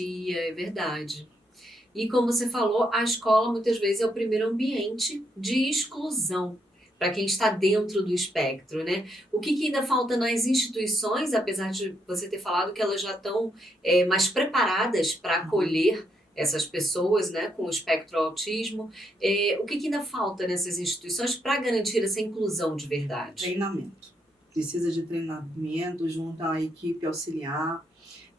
Tia, é verdade. E como você falou, a escola muitas vezes é o primeiro ambiente de exclusão para quem está dentro do espectro, né. O que ainda falta nas instituições, apesar de você ter falado que elas já estão, mais preparadas para Uhum. acolher essas pessoas, né, com o espectro autismo, o que ainda falta nessas instituições para garantir essa inclusão de verdade? Treinamento. Precisa de treinamento junto à equipe auxiliar,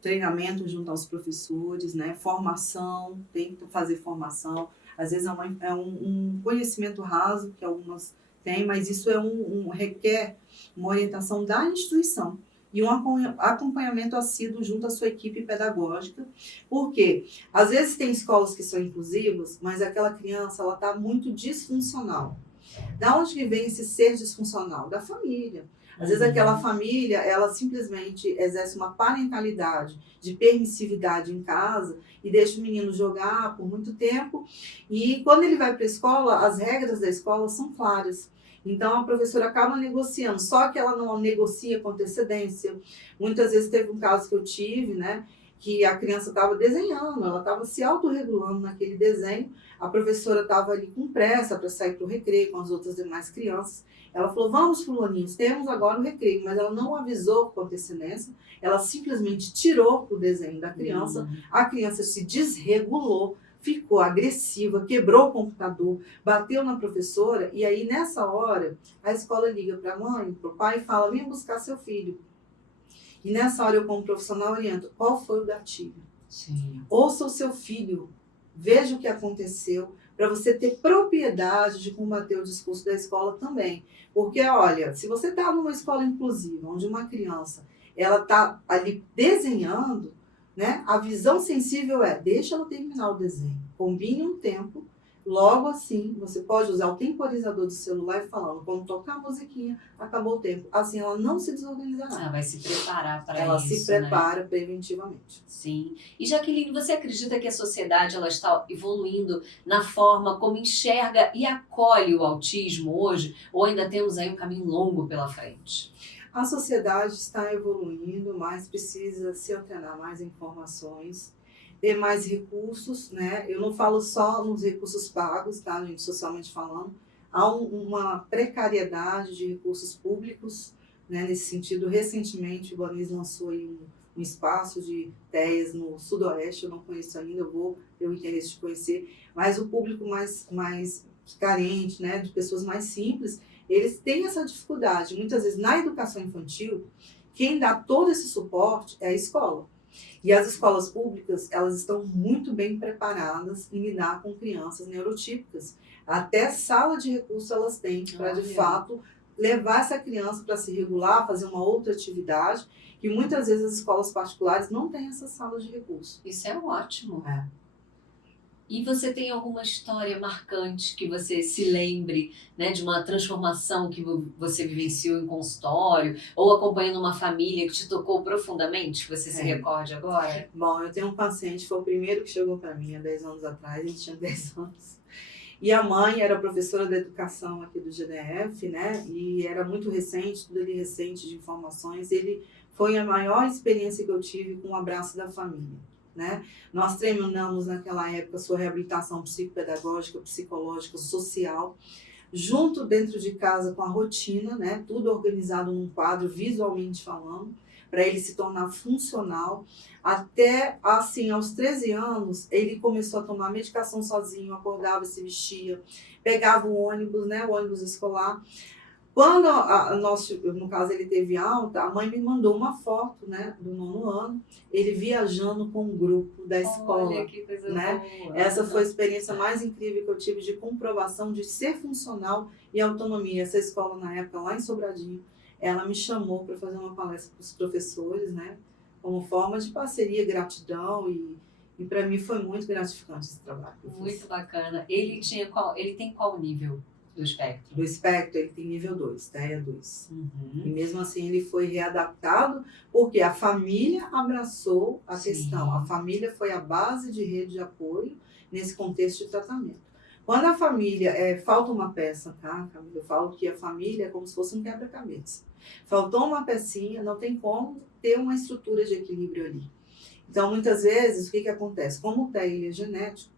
treinamento junto aos professores, né, formação, tem que fazer formação. Às vezes é um conhecimento raso que algumas têm, mas isso requer uma orientação da instituição e um acompanhamento assíduo junto à sua equipe pedagógica, porque às vezes tem escolas que são inclusivas, mas aquela criança ela está muito disfuncional. Da onde que vem esse ser disfuncional? Da família. Às vezes aquela Uhum. família, ela simplesmente exerce uma parentalidade de permissividade em casa e deixa o menino jogar por muito tempo. E quando ele vai para a escola, as regras da escola são claras. Então a professora acaba negociando, só que ela não negocia com antecedência. Muitas vezes teve um caso que eu tive, né, que a criança estava desenhando, ela estava se autorregulando naquele desenho, a professora estava ali com pressa para sair para o recreio com as outras demais crianças. Ela falou: vamos, fulaninhos, temos agora o recreio, mas ela não avisou com antecedência, ela simplesmente tirou o desenho da criança, Hum. a criança se desregulou, ficou agressiva, quebrou o computador, bateu na professora, e aí nessa hora a escola liga para a mãe, para o pai e fala: vem buscar seu filho. E nessa hora eu, como profissional, oriento: qual foi o gatilho? Sim. Ouça o seu filho, veja o que aconteceu, para você ter propriedade de combater o discurso da escola também. Porque, olha, se você está numa escola inclusiva, onde uma criança ela está ali desenhando, né, a visão sensível é: deixa ela terminar o desenho, combine um tempo, logo assim você pode usar o temporizador do celular e falando, quando tocar a musiquinha, acabou o tempo. Assim ela não se desorganizará. Ela vai se preparar para Ela se isso, né. prepara preventivamente. Sim. E Jaqueline, você acredita que a sociedade ela está evoluindo na forma como enxerga e acolhe o autismo hoje, ou ainda temos aí um caminho longo pela frente? A sociedade está evoluindo, mas precisa se antenar mais em informações, ter mais recursos, né? Eu não falo só nos recursos pagos, tá, gente, socialmente falando. Há uma precariedade de recursos públicos, né, nesse sentido. Recentemente, o Banis lançou aí um espaço de TEAs no Sudoeste, eu não conheço ainda, eu vou ter o interesse de conhecer, mas o público mais carente, né, de pessoas mais simples, eles têm essa dificuldade. Muitas vezes, na educação infantil, quem dá todo esse suporte é a escola. E as escolas públicas, elas estão muito bem preparadas em lidar com crianças neurotípicas. Até sala de recurso elas têm para, de Olha, fato, levar essa criança para se regular, fazer uma outra atividade, que muitas vezes as escolas particulares não têm essa sala de recurso. isso é ótimo. É. E você tem alguma história marcante que você se lembre, né, de uma transformação que você vivenciou em consultório, ou acompanhando uma família que te tocou profundamente, que você se É. recorde agora? Bom, eu tenho um paciente, foi o primeiro que chegou para mim há 10 anos atrás, ele tinha 10 anos. E a mãe era professora da educação aqui do GDF, né? E era muito recente, tudo ali recente de informações. Ele foi a maior experiência que eu tive com o abraço da família, né? Nós treinamos naquela época sua reabilitação psicopedagógica, psicológica, social, junto dentro de casa com a rotina, né? Tudo organizado num quadro, visualmente falando, para ele se tornar funcional. Até, assim, aos 13 anos, ele começou a tomar medicação sozinho, acordava, se vestia, pegava o ônibus, né, o ônibus escolar. Quando no caso ele teve alta, a mãe me mandou uma foto, né, do 9º ano, ele viajando com um grupo da Olha escola, que coisa né. boa. Essa foi a Aham. experiência mais incrível que eu tive de comprovação de ser funcional e autonomia. Essa escola, na época, lá em Sobradinho, ela me chamou para fazer uma palestra para os professores, né, como forma de parceria, gratidão, e para mim foi muito gratificante esse trabalho que eu Muito fiz. bacana. Ele tem qual nível do espectro? Do espectro, ele tem nível 2, TEA 2. E Uhum. mesmo assim ele foi readaptado, porque a família abraçou a questão. A Sim. família foi a base de rede de apoio nesse contexto de tratamento. Quando a família, falta uma peça, tá, Camila? Eu falo que a família é como se fosse um quebra-cabeça. Faltou uma pecinha, não tem como ter uma estrutura de equilíbrio ali. Então, muitas vezes, o que acontece? Como o TEA ele é genético,